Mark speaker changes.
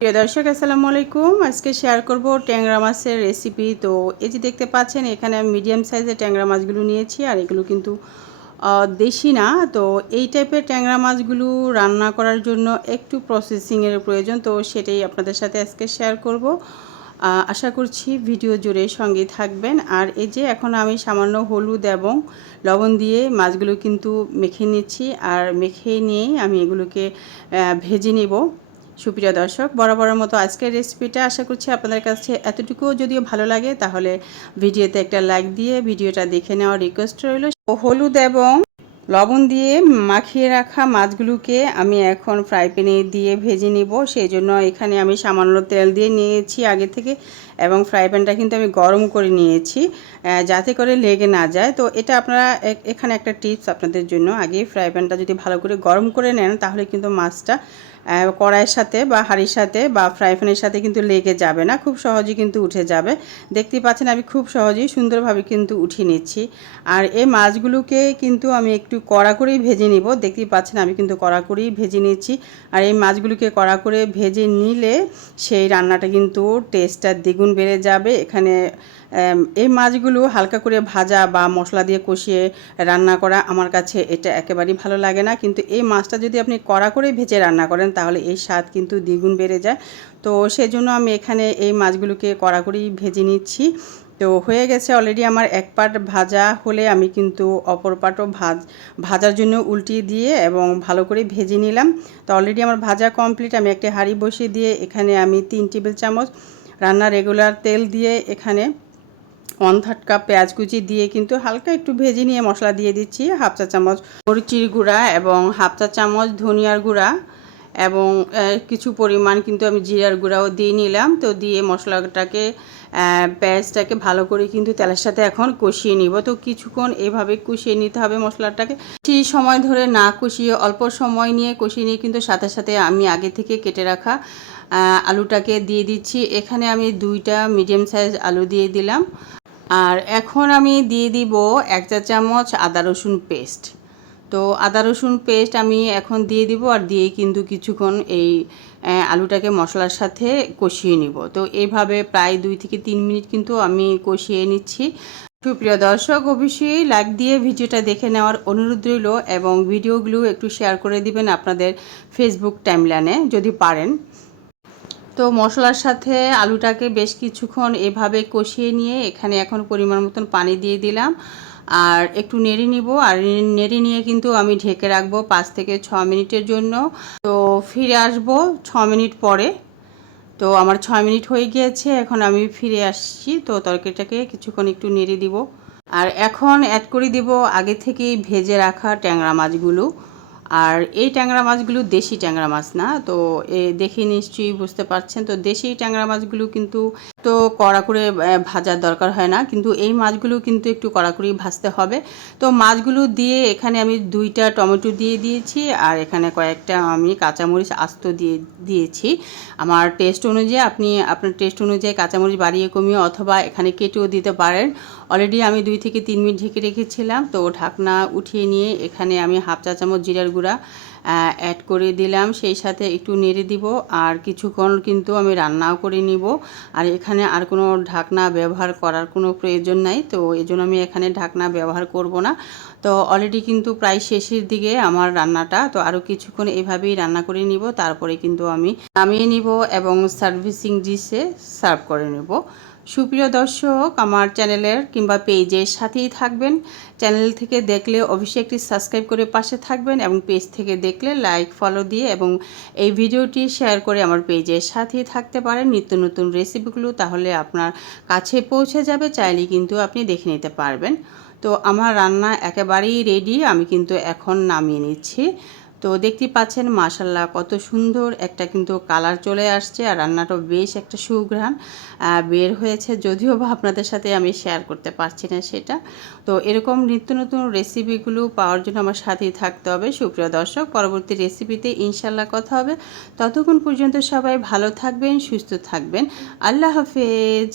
Speaker 1: প্রিয় দর্শক, আসসালামু আলাইকুম। আজকে শেয়ার করব ট্যাংরা মাছের রেসিপি তো এই যে দেখতে পাচ্ছেন, এখানে আমি মিডিয়াম সাইজের ট্যাংরা মাছগুলো নিয়েছি, আর এগুলো কিন্তু দেশি না। তো এই টাইপের ট্যাংরা মাছগুলো রান্না করার জন্য একটু প্রসেসিংয়ের প্রয়োজন, তো সেটাই আপনাদের সাথে আজকে শেয়ার করব। আশা করছি ভিডিও জুড়ে সঙ্গে থাকবেন। আর এই যে এখন আমি সামান্য হলুদ এবং লবণ দিয়ে মাছগুলো কিন্তু মেখে নিচ্ছি, আর মেখে নিয়ে আমি এগুলোকে ভেজে নেব। সুপ্রিয় দর্শক, বরাবরের মতো আজকের রেসিপিটা আশা করছি আপনাদের কাছে এতটুকুও যদিও ভালো লাগে, তাহলে ভিডিওতে একটা লাইক দিয়ে ভিডিওটা দেখে নেওয়ার রিকোয়েস্ট রইল। হলুদ এবং লবণ দিয়ে মাখিয়ে রাখা মাছগুলোকে আমি এখন ফ্রাই প্যানে দিয়ে ভেজে নিব, সেই জন্য এখানে আমি সামান্য তেল দিয়ে নিয়েছি আগে থেকে। এবং ফ্রাই প্যানটা কিন্তু আমি গরম করে নিয়েছি যাতে করে লেগে না যায়। তো এটা আপনারা এখানে একটা টিপস আপনাদের জন্য। আগে ফ্রাই প্যানটা যদি ভালো করে গরম করে নেন, তাহলে কিন্তু মাছটা কড়াইয়ের সাথে বা হাঁড়ির সাথে বা ফ্রাই প্যানের সাথে কিন্তু লেগে যাবে না। খুব সহজেই কিন্তু উঠে যাবে। দেখতে পাচ্ছেন আমি খুব সহজেই সুন্দরভাবে কিন্তু উঠিয়ে নিচ্ছি। আর এই মাছগুলোকে কিন্তু আমি একটু কড়া করেই ভেজে নিব। দেখতেই পাচ্ছেন আমি কিন্তু কড়া করেই ভেজে নিচ্ছি। আর এই মাছগুলোকে কড়া করে ভেজে নিলে সেই রান্নাটা কিন্তু টেস্টটা দ্বিগুণ বেড়ে যাবে। এখানে এই মাছগুলো হালকা করে ভাজা বা মশলা দিয়ে কষিয়ে রান্না করা আমার কাছে এটা একেবারেই ভালো লাগে না। কিন্তু এই মাছটা যদি আপনি কড়া করে ভেজে রান্না করেন, তাহলে এই স্বাদ কিন্তু দ্বিগুণ বেড়ে যায়। তো সেজন্য আমি এখানে এই মাছগুলোকে কড়া করেই ভেজে নিচ্ছি। তো হয়ে গেছে অলরেডি আমার এক পাট ভাজা। হলে আমি কিন্তু অপর পাটও ভাজ, ভাজার জন্য উল্টিয়ে দিয়ে এবং ভালো করে ভেজে নিলাম। তো অলরেডি আমার ভাজা কমপ্লিট আমি একটা হাঁড়ি বসিয়ে দিয়ে এখানে আমি তিন টেবিল চামচ রান্না রেগুলার তেল দিয়ে এখানে ওয়ান থার্ড কাপ পেঁয়াজ কুচি দিয়ে কিন্তু হালকা একটু ভেজে নিয়ে মশলা দিয়ে দিচ্ছি হাফ চা চামচ মরিচির গুঁড়া এবং হাফ চা চামচ ধনিয়ার গুঁড়া এবং কিছু পরিমাণ কিন্তু আমি জিরার গুঁড়াও দিয়ে নিলাম। তো দিয়ে মশলাটাকে পেঁয়াজটাকে ভালো করে কিন্তু তেলের সাথে এখন কষিয়ে নিব। তো কিছুক্ষণ এভাবে কষিয়ে নিতে হবে মশলাটাকে। সেই সময় ধরে না কষিয়ে, অল্প সময় নিয়ে কষিয়ে নিয়ে কিন্তু সাথে সাথে আমি আগে থেকে কেটে রাখা আলুটাকে দিয়ে দিচ্ছি। এখানে আমি দুইটা মিডিয়াম সাইজ আলু দিয়ে দিলাম। আর এখন আমি দিয়ে দিব এক চা চামচ আদা রসুন পেস্ট। তো আদা রসুন পেস্ট আমি এখন দিয়ে দিব আর দিয়ে কিন্তু কিছুক্ষণ এই আলুটাকে মশলার সাথে কষিয়ে নিব। তো এইভাবে প্রায় দুই থেকে তিন মিনিট কিন্তু আমি কষিয়ে নিচ্ছি। সুপ্রিয় দর্শক, অবশ্যই লাইক দিয়ে ভিডিওটা দেখে নেওয়ার অনুরোধ রইল এবং ভিডিওগুলো একটু শেয়ার করে দিবেন আপনাদের ফেসবুক টাইমলাইনে যদি পারেন। তো মশলার সাথে আলুটাকে বেশ কিছুক্ষণ এভাবে কষিয়ে নিয়ে এখানে এখন পরিমাণ মতন পানি দিয়ে দিলাম। আর একটু নেড়ে নিব। আর নেড়ে নিয়ে কিন্তু আমি ঢেকে রাখব পাঁচ থেকে ছ মিনিটের জন্য। তো ফিরে আসব ছ মিনিট পরে। তো আমার ছয় মিনিট হয়ে গিয়েছে, এখন আমি ফিরে আসছি। তো তরকারিটাকে কিছুক্ষণ একটু নেড়ে দিব। আর এখন অ্যাড করে দিব আগে থেকেই ভেজে রাখা ট্যাংরা মাছগুলো। আর এই ট্যাংরা মাছগুলো দেশি ট্যাংরা মাছ না, তো এ দেখে নিশ্চয়ই বুঝতে পারছেন। তো দেশি ট্যাংরা মাছগুলো কিন্তু তো কড়া করে ভাজার দরকার হয় না, কিন্তু এই মাছগুলো কিন্তু একটু কড়া করেই ভাজতে হবে। তো মাছগুলো দিয়ে এখানে আমি দুইটা টমেটো দিয়ে দিয়েছি, আর এখানে কয়েকটা আমি কাঁচামরিচ আস্ত দিয়ে দিয়েছি। আমার টেস্ট অনুযায়ী আপনি, আপনার টেস্ট অনুযায়ী কাঁচামরিচ বাড়িয়ে কমিয়ে অথবা এখানে কেটেও দিতে পারেন। অলরেডি আমি দুই থেকে তিন মিনিট ঢেকে রেখেছিলাম, তো ঢাকনা উঠিয়ে নিয়ে এখানে আমি হাফ চা চামচ জিরার গুঁড়া অ্যাড করে দিলাম। সেই সাথে একটু নেড়ে দিব। আর কিছুক্ষণ কিন্তু আমি রান্নাও করে নিব। আর এখানে আর কোনো ঢাকনা ব্যবহার করার কোনো প্রয়োজন নাই। তো এই জন্য আমি এখানে ঢাকনা ব্যবহার করব না। তো অলরেডি কিন্তু প্রায় শেষের দিকে আমার রান্নাটা। তো আরও কিছুক্ষণ এভাবেই রান্না করে নিব। তারপরে কিন্তু আমি নামিয়ে নিব এবং সার্ভিসিং ডিশে সার্ভ করে নেব। সুপ্রিয় দর্শক, আমার চ্যানেলের কিংবা পেজের সাথেই থাকবেন। চ্যানেল থেকে দেখলে অবশ্যই একটি সাবস্ক্রাইব করে পাশে থাকবেন এবং পেজ থেকে দেখলে লাইক, ফলো দিয়ে এবং এই ভিডিওটি শেয়ার করে আমার পেজের সাথেই থাকতে পারেন। নিত্য নতুন রেসিপিগুলো তাহলে আপনার কাছে পৌঁছে যাবে চাইলে কিন্তু আপনি দেখে নিতে পারবেন। তো আমার রান্না একেবারেই রেডি, আমি কিন্তু এখন নামিয়ে নিচ্ছি। তো দেখতে পাচ্ছেন মাশাল্লাহ কত সুন্দর একটা কিন্তু কালার চলে আসছে আর রান্নাটা বেশ একটা সুঘ্রাণ বের হয়েছে। যদিও বা আপনাদের সাথে আমি শেয়ার করতে পারছি না সেটা। তো এরকম নিত্য নতুন রেসিপিগুলো পাওয়ার জন্য আমার সাথেই থাকতে হবে। সুপ্রিয় দর্শক, পরবর্তী রেসিপিতে ইনশাল্লাহ কথা হবে। ততক্ষণ পর্যন্ত সবাই ভালো থাকবেন, সুস্থ থাকবেন। আল্লাহ হাফেজ।